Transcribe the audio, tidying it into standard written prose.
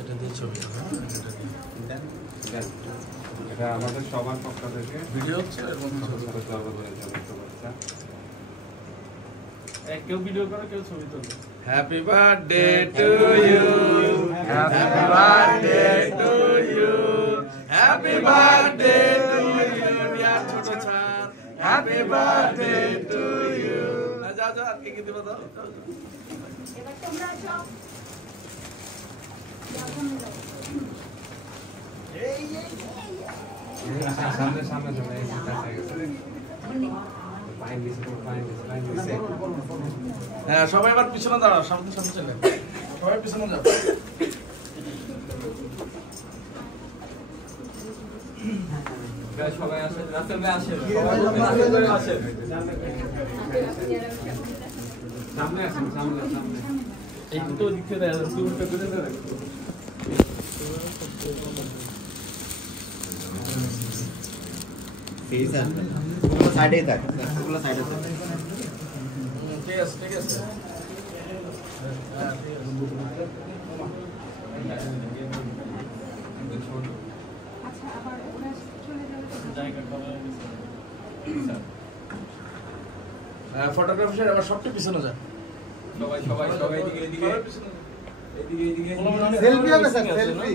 এটা দিয়ে ছবি এটা আমাদের সবার পক্ষ থেকে ভিডিও হচ্ছে এবং কেউ ভিডিও করে কেউ ছবি তুলবে। Happy birthday to you, happy birthday to you, happy birthday to you dear ছোট ছাদ, হ্যাপি বার্থডে টু ইউ। যাও যাও আর কে দিবা দাও। এবার তোমরা যাও। সামনে সামনে সামনে হ্যাঁ সবাই এবার পিছনে দাঁড়াও, সামনে সামনে চলে সবাই পিছনে যাও। সবাই আসে, রাসেল ভাই আসে, সামনে আসুন, সামনে সামনে এই দুটো দিক থেকে দেখা যাচ্ছে, উল্টো করে দেবে। ঠিক আছে, ওগুলো সাইডেই থাক, ওগুলো সাইডে থাক। ঠিক আছে ঠিক আছে। আচ্ছা আবার ওরা চলে যাবে তো জায়গা কভার হয়ে গেছে। ফটোগ্রাফার আবার সবটা পিছনে যায়। সবাই সবাই সবাই এদিকে এদিকে সবাই পিছনে যায়। এদিকে এদিকে সেলফি হবে স্যার, সেলফি।